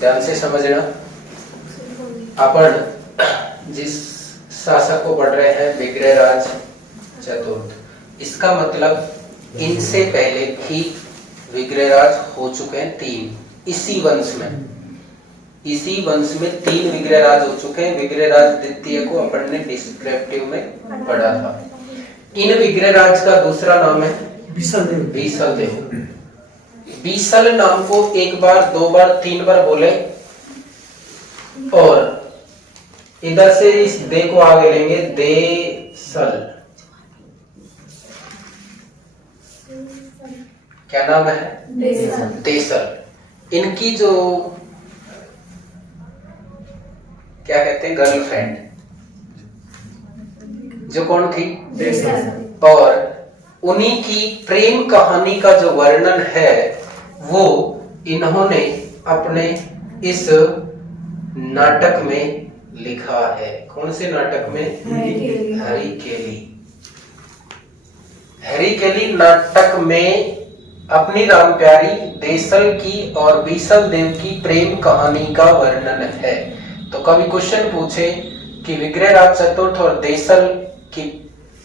ध्यान से समझना। अपन जिस शासक को पढ़ रहे हैं विग्रहराज चतुर्थ, इसका मतलब इनसे पहले भी विग्रहराज हो चुके हैं 3। इसी वंश में 3 विग्रहराज हो चुके हैं। विग्रहराज द्वितीय को अपन ने डिस्क्रिप्टिव में पढ़ा था। इन विग्रहराज का दूसरा नाम है बीसलदेव। बीसल नाम को 1 बार 2 बार 3 बार बोले और इधर से इस दे को आगे लेंगे, देसल। क्या नाम है? देसल। इनकी जो क्या कहते हैं गर्लफ्रेंड, जो कौन थी? देसल। और उन्हीं की प्रेम कहानी का जो वर्णन है वो इन्होंने अपने इस नाटक में लिखा है। कौन से नाटक में? हरिकेली नाटक में अपनी राम प्यारी देसल की और बीसल देव की प्रेम कहानी का वर्णन है। तो कभी क्वेश्चन पूछे कि विग्रहराज चतुर्थ और देसल की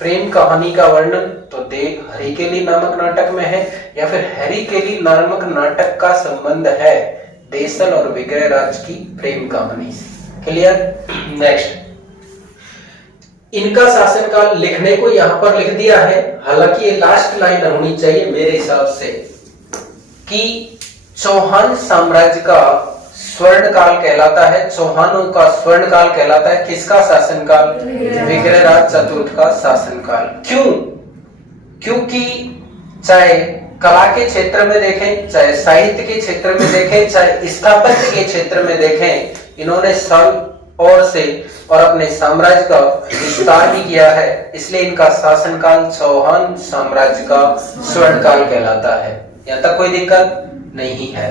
प्रेम कहानी का वर्णन, तो देव हरिकेली नामक नाटक में है या फिर हरिकेली नामक नाटक का संबंध है देसल और विग्रहराज की प्रेम कहानी से। क्लियर? नेक्स्ट, इनका शासनकाल लिखने को यहां पर लिख दिया है, हालांकि ये लास्ट लाइन होनी चाहिए मेरे हिसाब से, कि चौहान साम्राज्य का स्वर्णकाल कहलाता है। चौहानों का स्वर्णकाल कहलाता है। किसका शासनकाल? विग्रहराज चतुर्थ का शासनकाल। क्यों? क्योंकि चाहे कला के क्षेत्र में देखें, चाहे साहित्य के क्षेत्र में देखें, चाहे स्थापत्य के क्षेत्र में देखें, इन्होंने साल और से और अपने साम्राज्य का विस्तार भी किया है। इसलिए इनका शासनकाल चौहान साम्राज्य का स्वर्णकाल कहलाता है। यहाँ तक कोई दिक्कत नहीं है।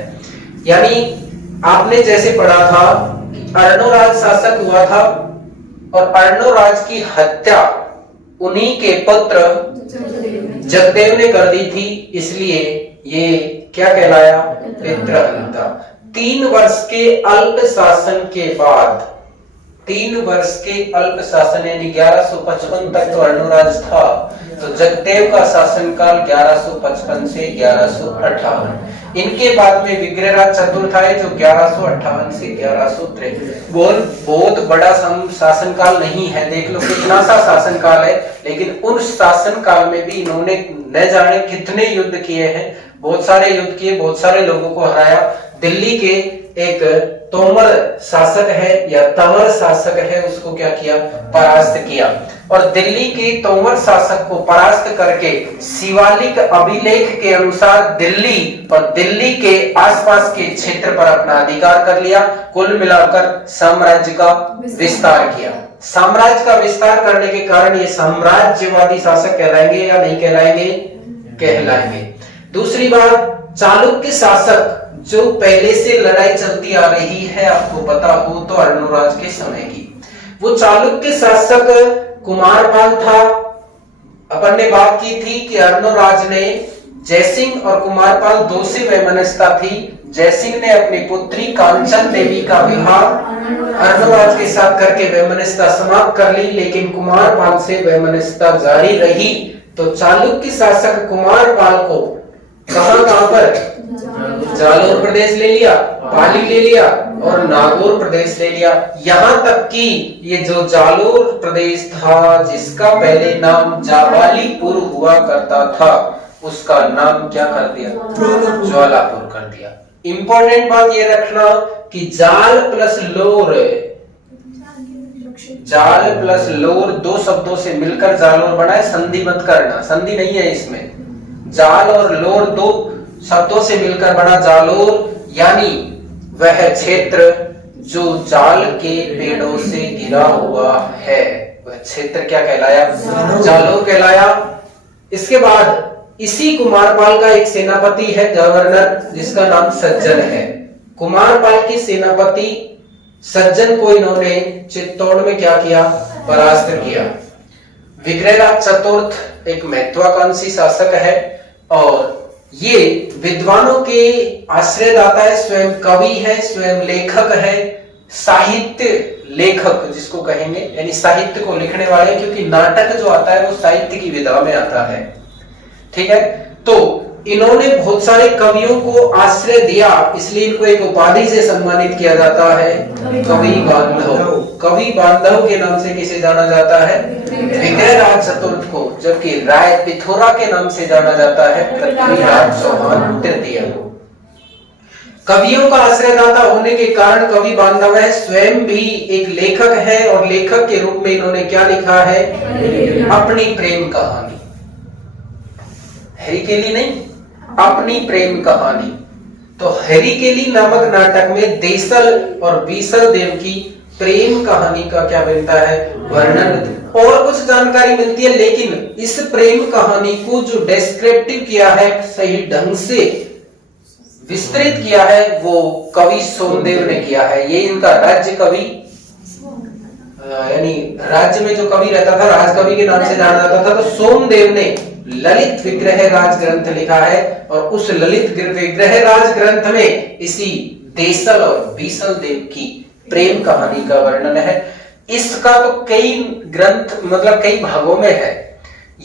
यानी आपने जैसे पढ़ा था कि अर्णोराज शासक हुआ था और अर्णोराज की हत्या उन्हीं के पुत्र जगदेव ने कर दी थी, इसलिए ये क्या कहलाया? पितृहंता। 3 वर्ष के अल्प शासन के बाद, 3 वर्ष के अल्प शासन यानी 1155 तक तो अर्णोराज था, तो जगदेव का शासनकाल 1155 से 1158। इनके बाद में विग्रहराज चतुर्थ आए जो 1158 से 1153। बहुत बड़ा शासनकाल नहीं है, देख लो कितना सा शासनकाल है, लेकिन उन शासनकाल में भी इन्होंने न जाने कितने युद्ध किए हैं। बहुत सारे युद्ध किए, बहुत सारे लोगों को हराया। दिल्ली के एक तोमर शासक है या तंवर शासक है, उसको क्या किया? परास्त किया। और दिल्ली के तोमर शासक को परास्त करके शिवालिक अभिलेख के अनुसार दिल्ली और दिल्ली के आसपास के क्षेत्र पर अपना अधिकार कर लिया। कुल मिलाकर साम्राज्य का विस्तार किया। साम्राज्य का विस्तार करने के कारण ये साम्राज्यवादी शासक कहलाएंगे या नहीं कहलाएंगे? कहलाएंगे। दूसरी बात, चालुक्य शासक जो पहले से लड़ाई चलती आ रही है, आपको पता हो तो अर्णोराज के समय की, वो चालुक्य शासक कुमारपाल था। अपन ने बात की थी कि अर्णोराज ने जयसिंह और कुमारपाल 2 से वैमनस्यता थी। जयसिंह ने अपनी पुत्री कांचन देवी का विवाह अर्णोराज के साथ करके वैमनस्यता समाप्त कर ली, लेकिन कुमारपाल से वैमनस्यता जारी रही। तो चालुक्य शासक कुमारपाल को कहां पर? जालोर प्रदेश ले लिया, पाली ले लिया और नागौर प्रदेश ले लिया। यहाँ तक कि ये जो जालोर प्रदेश था, जिसका पहले नाम जावालीपुर हुआ करता था, उसका नाम क्या कर दिया? ज्वालापुर कर दिया। इंपॉर्टेंट बात ये रखना कि जाल प्लस लोर, जाल प्लस लोर 2 शब्दों से मिलकर जालोर बना है। संधि मत करना, संधि नहीं है इसमें। जाल और लोर 2 शब्दों से मिलकर बना जालोर, यानी वह क्षेत्र जो जाल के पेड़ों से घिरा हुआ है, वह क्षेत्र क्या कहलाया? जालोर कहलाया। इसके बाद इसी कुमारपाल का एक सेनापति है गवर्नर, जिसका नाम सज्जन है। कुमारपाल के सेनापति सज्जन को इन्होंने चित्तौड़ में क्या किया? परास्त किया। विग्रहराज चतुर्थ एक महत्वाकांक्षी शासक है और ये विद्वानों के आश्रयदाता है, स्वयं कवि है, स्वयं लेखक है, साहित्य लेखक जिसको कहेंगे, यानी साहित्य को लिखने वाले, क्योंकि नाटक जो आता है वो साहित्य की विधा में आता है। ठीक है, तो इन्होंने बहुत सारे कवियों को आश्रय दिया, इसलिए इनको एक उपाधि से सम्मानित किया जाता है, कवि बांधव। कवि बांधव के नाम से किसे जाना जाता है? विग्रहराज चतुर्थ को, जबकि राय पिथोरा के नाम से जाना जाता है पृथ्वीराज चौहान तृतीय को। कवियों का आश्रयदाता होने के कारण कवि बांधव है, स्वयं भी एक लेखक है, और लेखक के रूप में इन्होंने क्या लिखा है? अपनी प्रेम कहानी। हैरिकेली नहीं, अपनी प्रेम कहानी। तो हैरिकेली नामक नाटक में देसल और बीसल देव की प्रेम कहानी का क्या मिलता है? वर्णन। और कुछ जानकारी मिलती है, लेकिन इस प्रेम कहानी को जो डिस्क्रिप्टिव किया है, सही ढंग से विस्तृत किया है, वो कवि सोमदेव ने किया है। ये इनका राज्य कवि, यानी राज्य में जो कवि रहता था राजकवि के नाम से जाना जाता था, तो सोमदेव ने ललित विग्रह राज ग्रंथ लिखा है, और उस ललित विग्रह राज ग्रंथ में इसी देसल और बीसल देव की प्रेम कहानी का वर्णन है। इसका तो कई ग्रंथ, मतलब कई भागों में है।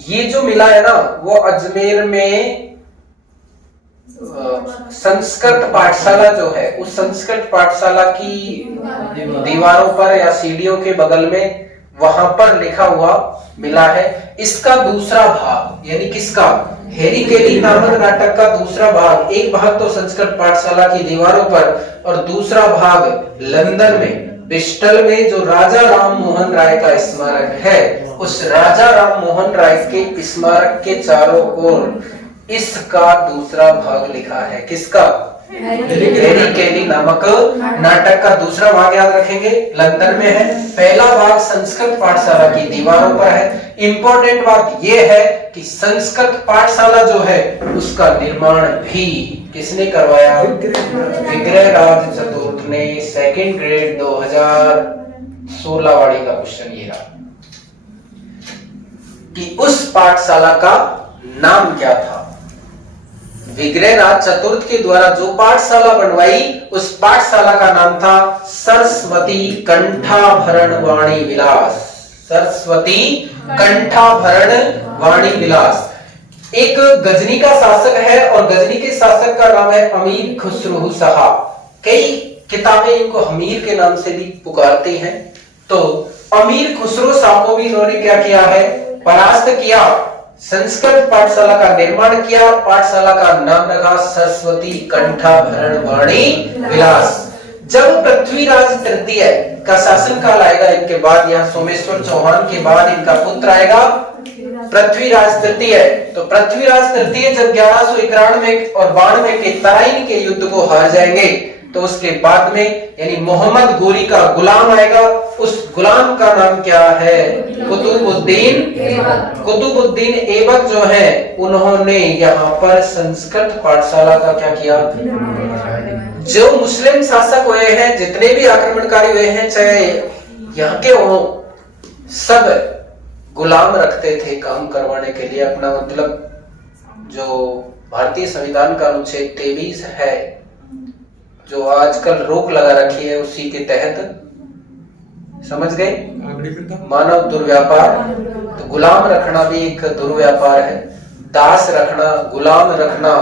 ये जो मिला है ना, वो अजमेर में संस्कृत पाठशाला जो है, उस संस्कृत पाठशाला की दीवारों पर या सीढ़ियों के बगल में वहां पर लिखा हुआ मिला है। इसका दूसरा भाग, यानी किसका? हैरिकेली नामक नाटक का दूसरा भाग, एक भाग तो संस्कृत पाठशाला की दीवारों पर, और दूसरा भाग लंदन में ब्रिस्टल में जो राजा राम मोहन राय का स्मारक है, उस राजा राम मोहन राय के स्मारक के चारों ओर इसका दूसरा भाग लिखा है। किसका? हैरिकेली नामक नाटक का दूसरा भाग याद रखेंगे, लंदन में है। पहला भाग संस्कृत पाठशाला की दीवारों पर है। इंपॉर्टेंट बात यह है कि संस्कृत पाठशाला जो है उसका निर्माण भी किसने करवाया? विग्रहराज चतुर्थ ने। सेकंड ग्रेड 2016 वाली का क्वेश्चन ये रहा कि उस पाठशाला का नाम क्या था? विग्रहराज चतुर्थ के द्वारा जो पाठशाला बनवाई, उस पाठशाला का नाम था सरस्वती कंठाभरण वाणी विलास। सरस्वती कंठाभरण वाणी विलास। एक गजनी का शासक है, और गजनी के शासक का नाम है अमीर खुसरो शाह। कई किताबें इनको हमीर के नाम से भी पुकारती हैं। तो अमीर खुसरो शाह को भी इन्होंने क्या किया है? परास्त किया। संस्कृत पाठशाला का निर्माण किया, पाठशाला का नाम रखा सरस्वती कंठाभरण वाणी विलास। जब पृथ्वीराज तृतीय का शासनकाल आएगा, इनके बाद यहाँ सोमेश्वर चौहान के बाद इनका पुत्र आएगा पृथ्वीराज तृतीय। तो पृथ्वीराज तृतीय जब 1191 और 92 के तराइन के युद्ध को हार जाएंगे, तो उसके बाद में यानी मोहम्मद गोरी का गुलाम आएगा। उस गुलाम का नाम क्या है? कुतुबुद्दीन। कुतुबुद्दीन ऐबक जो है, उन्होंने यहाँ पर संस्कृत पाठशाला का क्या किया? जो मुस्लिम शासक हुए हैं, जितने भी आक्रमणकारी हुए हैं, चाहे यहाँ के हो, सब गुलाम रखते थे काम करवाने के लिए अपना। मतलब जो भारतीय संविधान का अनुच्छेद 23 है, जो आजकल रोक लगा रखी है, उसी के तहत, समझ गए, मानव दुर्व्यापार। तो गुलाम रखना भी एक दुर्व्यापार है। दास रखना, गुलाम रखना,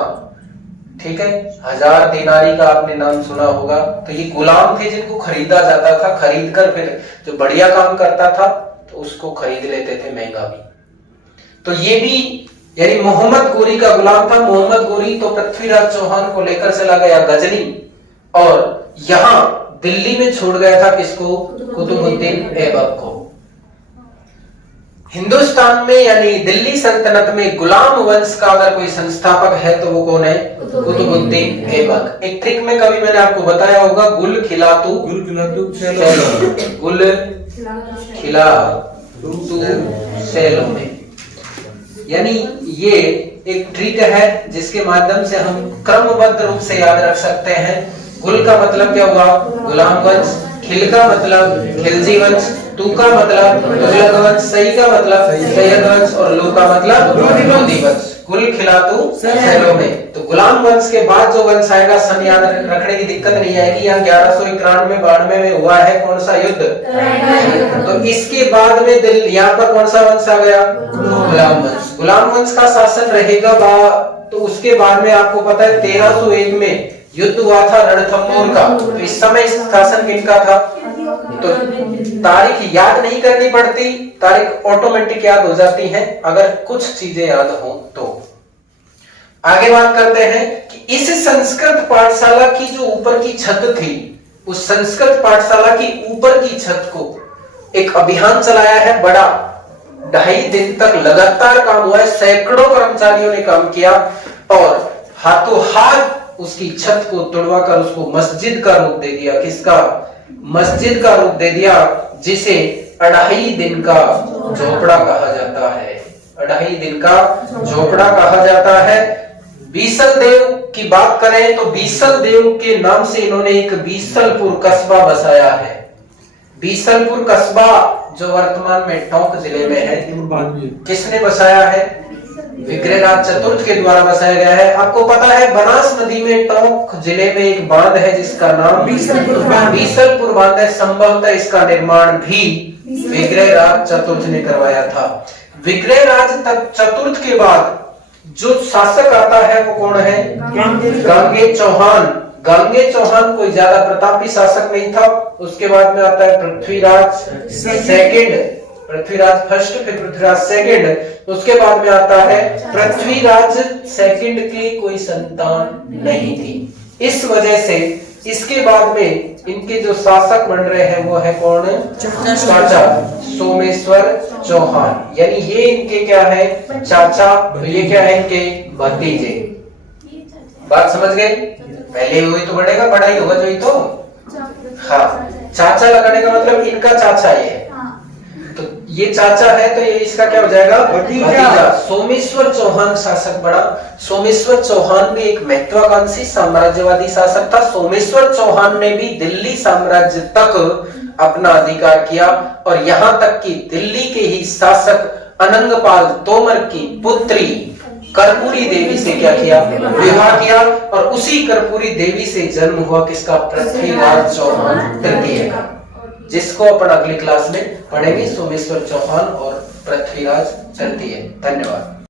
ठीक है। 1000 दिनारी का आपने नाम सुना होगा। तो ये गुलाम थे जिनको खरीदा जाता था, खरीद कर फिर जो बढ़िया काम करता था तो उसको खरीद लेते थे, महंगा भी। तो ये भी यानी मोहम्मद गोरी का गुलाम था। मोहम्मद गोरी तो पृथ्वीराज चौहान को लेकर चला गया गजनी, और यहां दिल्ली में छोड़ गया था किसको? कुतुबुद्दीन ऐबक को। हिंदुस्तान में यानी दिल्ली सल्तनत में गुलाम वंश का अगर कोई संस्थापक है तो वो कौन है? कुतुबुद्दीन ऐबक। एक ट्रिक में कभी मैंने आपको बताया होगा, गुल खिलातू सैलो में, यानी ये एक ट्रिक है जिसके माध्यम से हम क्रमबद्ध रूप से याद रख सकते हैं। गुल का मतलब क्या हुआ? गुलाम वंश। खिल का मतलब खिलजी वंश। तू का मतलब तुगलक वंश। सही का मतलब सैयद वंश। और लो का मतलब लोधी वंश। गुल खिलातू सैलो में। तो गुलाम वंश के बाद जो वंश आएगा सन याद रखने की दिक्कत नहीं आएगी। यहाँ 1191-92 में हुआ है कौन सा युद्ध, तो इसके बाद में यहाँ पर कौन सा वंश आ गया, गुलाम वंश। गुलाम वंश का शासन रहेगा तो उसके बाद में आपको पता है 1301 में युद्ध हुआ था रणथंभौर का। तो इस समय शासन किनका था, तो तारीख याद नहीं करनी पड़ती, तारीख ऑटोमेटिक याद हो जाती है अगर कुछ चीजें याद हो तो। आगे बात करते हैं कि इस संस्कृत पाठशाला की जो ऊपर की छत थी, उस संस्कृत पाठशाला की ऊपर की छत को एक अभियान चलाया है बड़ा, 2.5 दिन तक लगातार काम हुआ है, सैकड़ों कर्मचारियों ने काम किया और हाथों हाथ उसकी छत को तोड़वाकर उसको मस्जिद का रूप दे दिया। किसका, मस्जिद का रूप दे दिया, जिसे 2.5 दिन का झोपड़ा कहा जाता है। 2.5 दिन का झोपड़ा कहा जाता है। बीसल देव की बात करें तो बीसल देव के नाम से इन्होंने एक बीसलपुर कस्बा बसाया है। बीसलपुर कस्बा जो वर्तमान में टोंक जिले में है, किसने बसाया है, विग्रहराज चतुर्थ के द्वारा बसाया गया है। आपको पता है बनास नदी में टोंक जिले में एक बांध है जिसका नाम बीसलपुर बांध है। संभवतः इसका निर्माण भी विग्रहराज चतुर्थ ने करवाया था। विग्रहराज चतुर्थ के बाद जो शासक आता है वो कौन है, गांगे चौहान। गांगे चौहान कोई ज्यादा प्रतापी शासक नहीं था। उसके बाद में आता है पृथ्वीराज सेकंड, पृथ्वीराज फर्स्ट, फिर पृथ्वीराज सेकंड। उसके बाद में आता है पृथ्वीराज सेकंड की कोई संतान नहीं थी। इस वजह से इसके बाद में इनके जो शासक बन रहे हैं वो है कौन, चाचा सोमेश्वर चौहान। यानी ये इनके क्या है, चाचा, तो ये क्या है, इनके भतीजे। बात समझ गए, पहले हुई तो बढ़ेगा, बड़ा ही होगा जो ही तो। हाँ, चाचा लगाने का मतलब इनका चाचा ये है, तो ये चाचा है तो ये इसका क्या हो जाएगा, भतीजा। सोमेश्वर चौहान शासक बड़ा। सोमेश्वर चौहान भी एक महत्वाकांक्षी साम्राज्यवादी शासक था। सोमेश्वर चौहान ने भी दिल्ली साम्राज्य तक अपना अधिकार किया और यहाँ तक कि दिल्ली के ही शासक अनंगपाल तोमर की पुत्री कर्पूरी देवी से क्या किया, विवाह किया और उसी कर्पूरी देवी से जन्म हुआ किसका, पृथ्वीराज चौहान तृतीय का, जिसको अपन अगली क्लास में पढ़ेंगे, सोमेश्वर चौहान और पृथ्वीराज तृतीय। धन्यवाद।